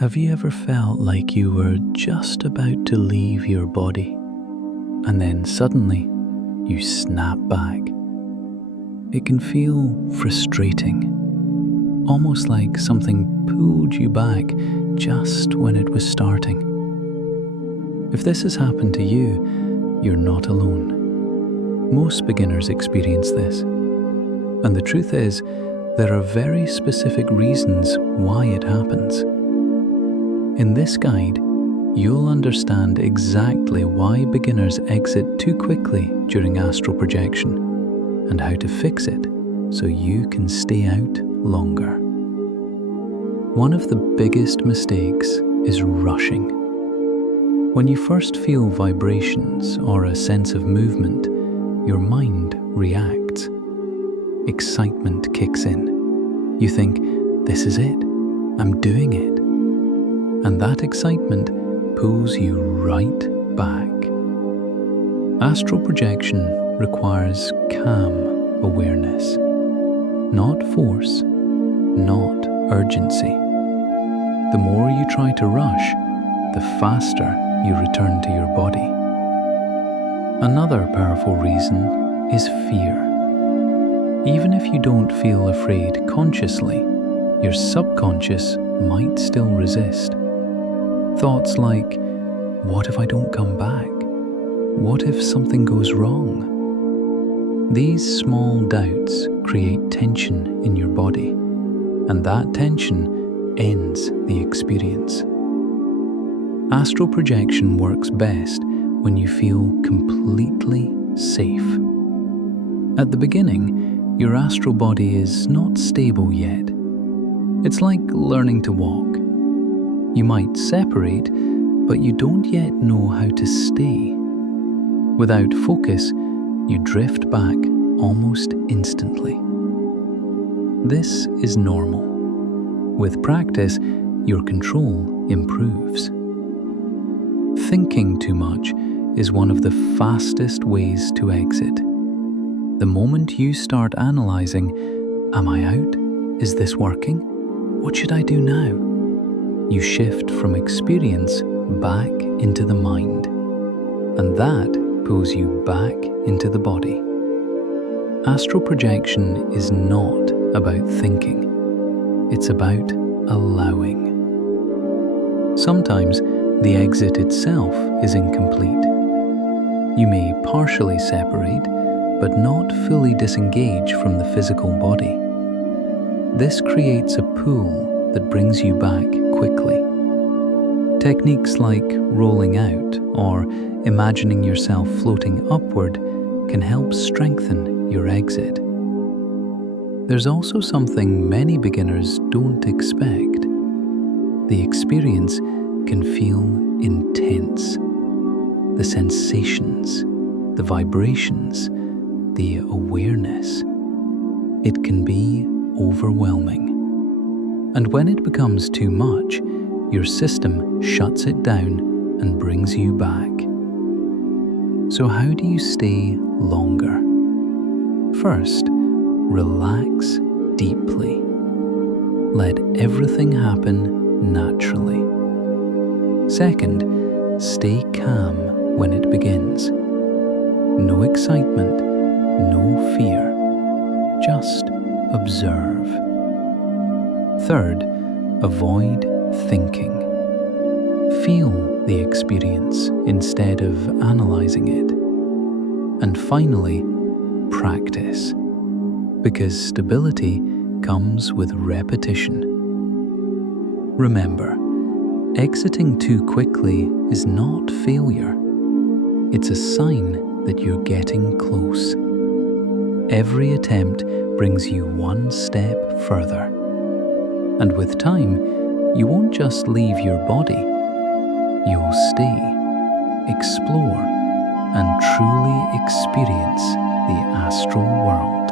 Have you ever felt like you were just about to leave your body, and then suddenly you snap back? It can feel frustrating, almost like something pulled you back just when it was starting. If this has happened to you, you're not alone. Most beginners experience this. And the truth is, there are very specific reasons why it happens. In this guide, you'll understand exactly why beginners exit too quickly during astral projection and how to fix it so you can stay out longer. One of the biggest mistakes is rushing. When you first feel vibrations or a sense of movement, your mind reacts. Excitement kicks in. You think, this is it, I'm doing it. And that excitement pulls you right back. Astral projection requires calm awareness, not force, not urgency. The more you try to rush, the faster you return to your body. Another powerful reason is fear. Even if you don't feel afraid consciously, your subconscious might still resist. Thoughts like, what if I don't come back? What if something goes wrong? These small doubts create tension in your body, and that tension ends the experience. Astral projection works best when you feel completely safe. At the beginning, your astral body is not stable yet. It's like learning to walk. You might separate, but you don't yet know how to stay. Without focus, you drift back almost instantly. This is normal. With practice, your control improves. Thinking too much is one of the fastest ways to exit. The moment you start analyzing, am I out? Is this working? What should I do now? You shift from experience back into the mind, and that pulls you back into the body. Astral projection is not about thinking, it's about allowing. Sometimes the exit itself is incomplete. You may partially separate, but not fully disengage from the physical body. This creates a pull that brings you back quickly. Techniques like rolling out or imagining yourself floating upward can help strengthen your exit. There's also something many beginners don't expect. The experience can feel intense. The sensations, the vibrations, the awareness. It can be overwhelming. And when it becomes too much, your system shuts it down and brings you back. So how do you stay longer? First, relax deeply. Let everything happen naturally. Second, stay calm when it begins. No excitement, no fear. Just observe. Third, avoid thinking. Feel the experience instead of analyzing it. And finally, practice. Because stability comes with repetition. Remember, exiting too quickly is not failure. It's a sign that you're getting close. Every attempt brings you one step further. And with time, you won't just leave your body. You'll stay, explore, and truly experience the astral world.